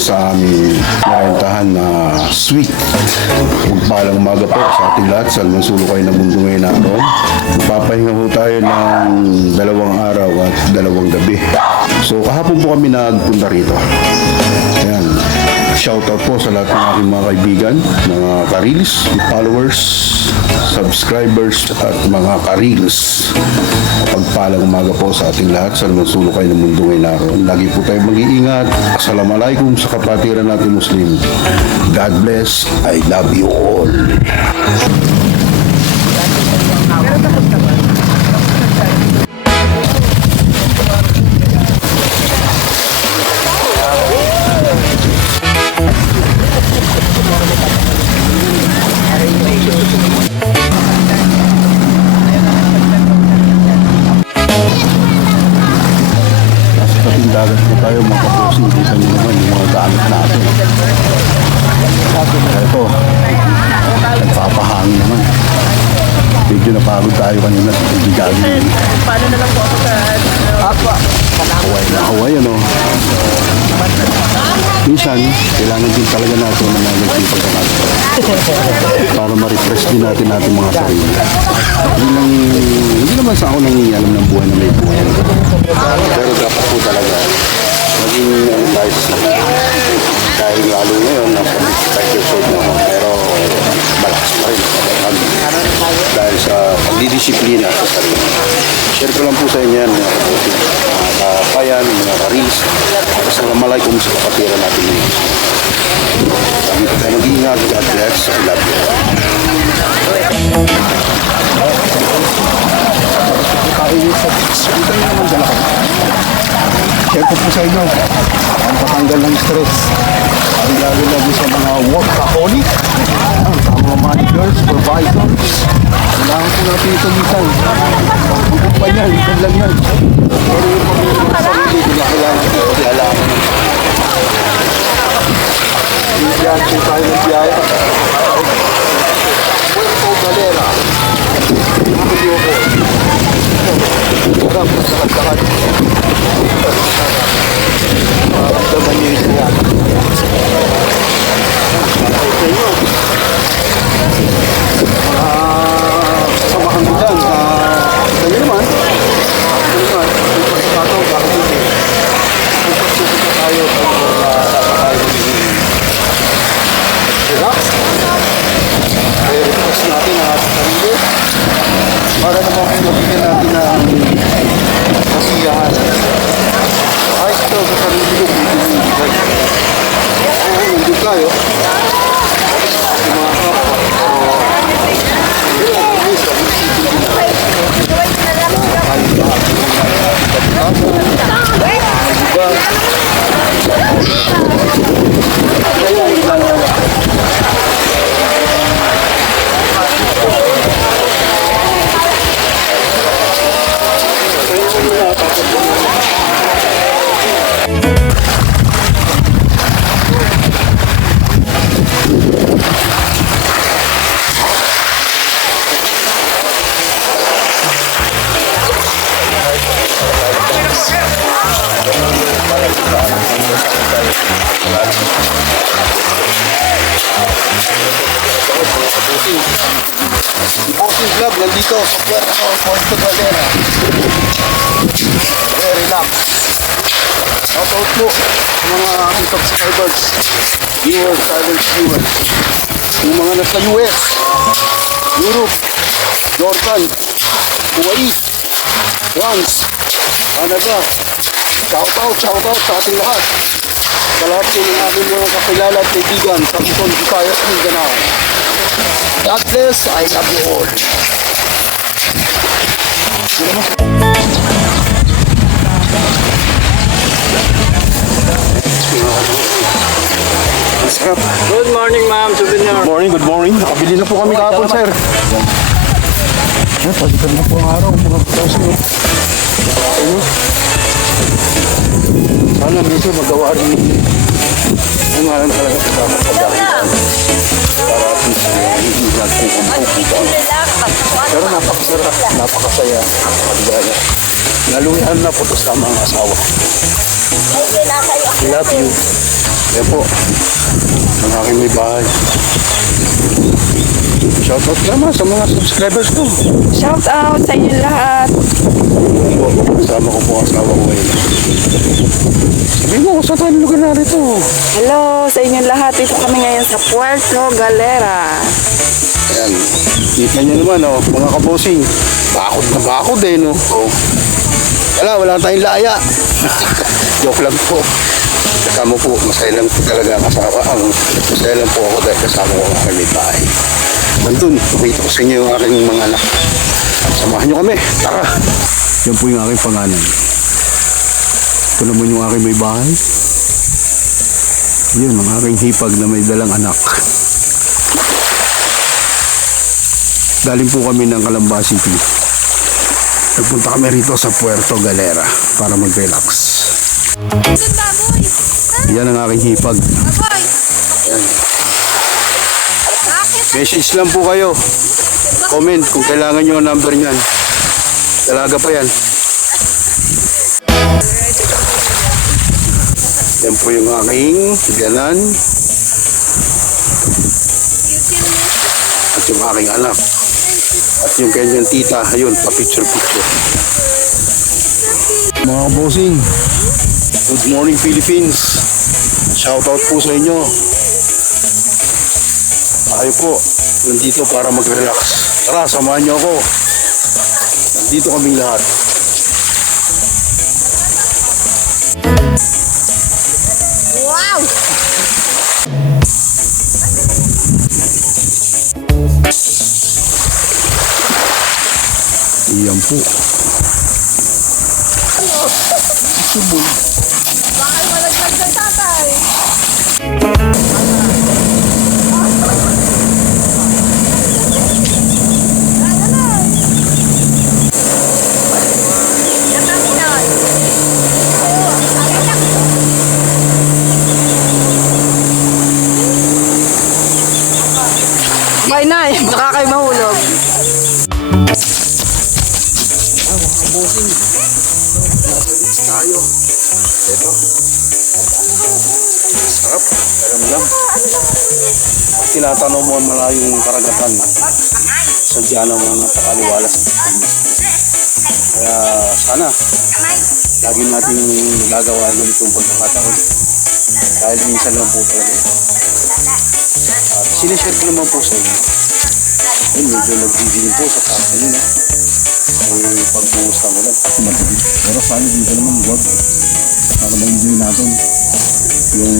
sa aming narentahan na suite. Pagpalang umaga po sa ating lahat sa Almansulo kayo ng mundo ngayon naroon. Magpapahinga po tayo ng 2 araw at 2 gabi. So kahapon po kami nagpunta rito. Ayan. Shoutout po sa lahat ng aking mga kaibigan, mga karils, followers, subscribers at mga karils. Pagpalang umaga po sa ating lahat sa Almansulo kayo ng mundo ngayon naroon. Lagi po tayong mag-iingat. Assalamualaikum sa kapatiran natin Muslim. God bless. I love you all. Dagat po tayo mga kapusin. Dito nyo naman yung mga gamit natin. Ito, nagpapahangin naman. Medyo napagod tayo kanina sa pagigagin. Paano na lang po ako sa Aqua? Hawaii, ano? Minsan, kailangan din talaga natin na naging pagkakataon para ma-refresh din natin mga sarili. Hindi naman sa ako nangingialam ng buhay na may buhay. Pero dapat po talaga maging tayo sa sarili. Dahil lalo ngayon, nasa 5 years old na ako, pero malakas pa rin. Dahil sa pagdidisiplina sa sarili. Share ko lang po sa inyo yan, mga kabuti. Mga kapayan, mga karis. Assalamualaikum sa kapatiran natin ngayon. Sabi ko tayo mag-iingat. God bless. I love you. Ito yung naman dala ko. Share ko po sa inyo. Ang patanggal ng stress. Ang lalo-lalo sa mga workaholic. Sa mga managers, supervisors. Kailangan po natin ito minsan. Bukod pa yan, minsan lang yan. Pero yung pag-iingat sa sarili, hindi na kailangan ito kasi alam. Bigyan po tayo ng biyaya. Puerto Galera. Video ko. Sarap na sakad-sakad. Maramdaman niyo yung siya. Okay nyo. Samahan mo dyan sa kanya naman. Ipagkakataw bakit hindi. Ipagkakataw tayo dapat tayo relax. Kaya request natin ang ating sarili para naman pinabigyan natin ng kasiyahan. Ay, ito sa sarili ko bibigay. Nandun tayo. Yung mga kapwa. Bossing Vlog nandito sa Puerto Galera. Very relax. Shoutout po sa mga aking subscribers, viewers, silent viewers. Yung mga nasa US, Europe, Jordan, Kuwait, France, Canada. Shoutout sa ating lahat. Sa lahat po ng aming mga kakilala at kaibigan sa Quezon, Visayas, Mindanao. God bless, I love you all. Good morning, ma'am. Souvenir. Good morning. Nakabili na po kami kahapon, sir. Yan, palitan na po ang araw, mga pagkasin. Sana medyo magawa rin. Ay, malang talaga sa dapat pagkakitaan. Para at least, hindi natin kung pero napakasarap, napakasaya, maligaya. Naluwihan na po sa mga asawa. I love you. Ayan po, ang aking may bahay. Shoutout naman sa mga subscribers ko. Shout out sa inyo lahat. Kasama ko po ang asawa ko ngayon. Sabihin mo, saan tayo lugar na rito? Hello sa inyo lahat. Dito kami ngayon sa Puerto Galera. Ayan, kita nyo naman, oh, mga kabosing. Bakod na bakod eh, no? Oh. Wala tayong laya. Joke lang po. Kasama po, masaya lang po talaga kasama. Masaya lang po ako dahil kasama ko ang aking may bahay. Nandun, pakita ko sa inyo yung aking mga anak. Samahan nyo kami, tara. Yan po yung aking pangalan. Ito naman yung aking may bahay. Yun, ang aking hipag na may dalang anak. Galing po kami ng Calamba City. Nagpunta kami rito sa Puerto Galera para mag-relax. Yan ang aking hipag. Yan. Message lang po kayo. Comment kung kailangan nyo ang number niyan. Dalaga pa yan. Yan po yung aking ganan. At yung aking anak. At yung kanyang tita. Ayun, pa-picture-picture. Mga kabosing, good morning Philippines. Shoutout po sa inyo. Tayo po, nandito para mag-relax. Tara, samahan niyo ako. Nandito kaming lahat. Wow! Iyan po. Subol. Bakit malaglag sa tatay? May na baka kayo mahulog. Tayo. Ito. Sarap. Alam. Pag tinatanong mo ang malayong karagatan, sadya na mga napakaliwalas. Kaya sana, lagi natin nagagawa ng itong pagkakataon. Dahil minsan lang po talaga ito. At sinishare ko naman po sa inyo. Ayun, medyo nagbibiling po sa kapwa nyo. Ay pagbuhos lang ko lang. Pero sana dito naman wag. Para ma-enjoy natin yung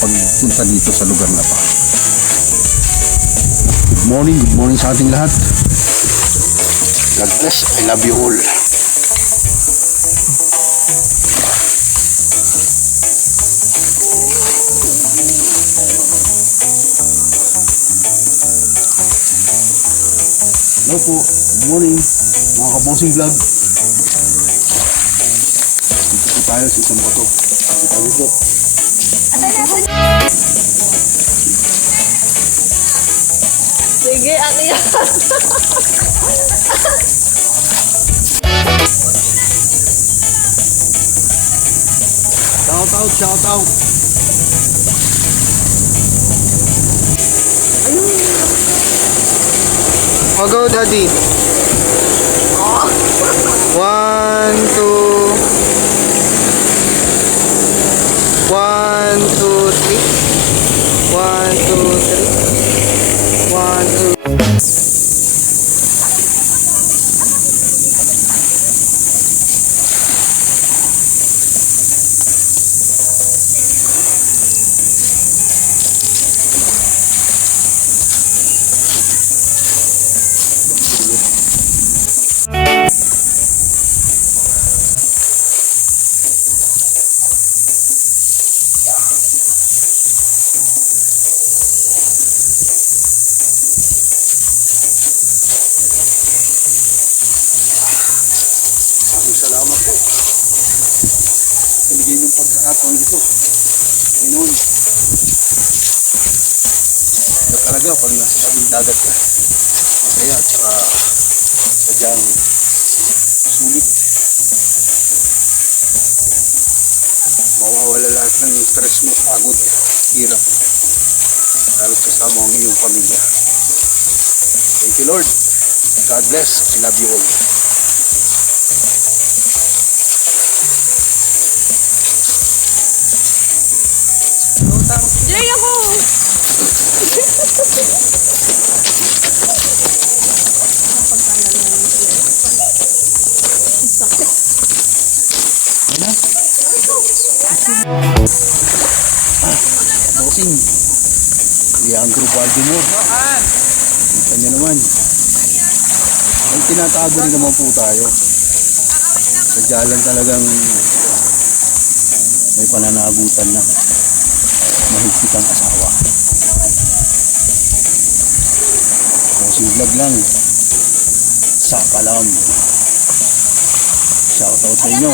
pagpunta dito sa lugar na pa. Good morning sa ating lahat. God bless, I love you all. Hello po, good morning mga kabosing vlog. Dito po tayo sa isang bato. Dito tayo po. Sige, ano yan? Shout out. Oh, go, Daddy. 1, 2. 1, 2, 3. 1, 2, 3. 1, 2. Salamat po. Binigay ng pagkakataon ito. Ganoon. Ito talaga pag nasa tabing dagat ka. Masaya at saka sadyang sulit. Mawawala lahat ng stress mo, pagod, hirap. Lalo kasama ang iyong pamilya. Thank you, Lord. God bless. I love you all. Jay ako! Bossing. Leandro Baltimore. Kita nyo naman. Ay, tinatago rin naman po tayo. Sadya lang talagang may pananagutan na. Mahigpit ang asawa. Bossing vlog lang. Sakalam. Shoutout sa inyo.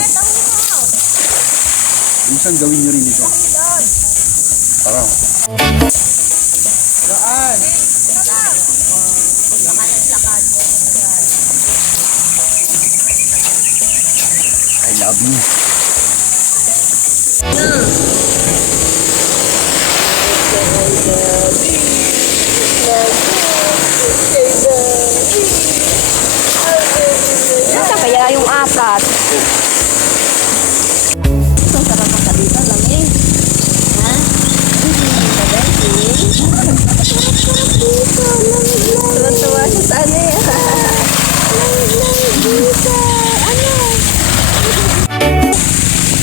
Minsan gawin nyo rin ito. Tara. I love you. Nasa kaya yung apat? Ito sarap ang kalita lang eh. Ha? Sarap dito. Tuwa-tuwa siya sa ano eh. Lamig dito. Ano?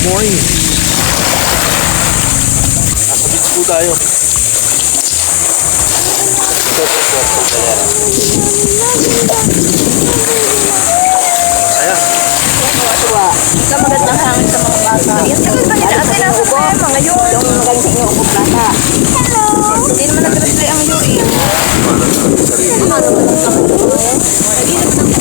Morning. Nasa beach po tayo. Saya. Tuwa-tuwa. Sa magandang hangin sa mga bata. Yan sa mga kanila. At nasa sa mga yun. Yung magaling yung ubog bata. Hello. Hindi naman nag-translate ang yuri. Ano naman ang sama ko? Hindi naman ang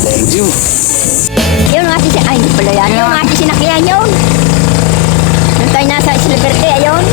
Thank you. Yun nga si ay hindi pala yan. Yung nga si sinakyan yun. Nung tayo nasa Silverte, ayun.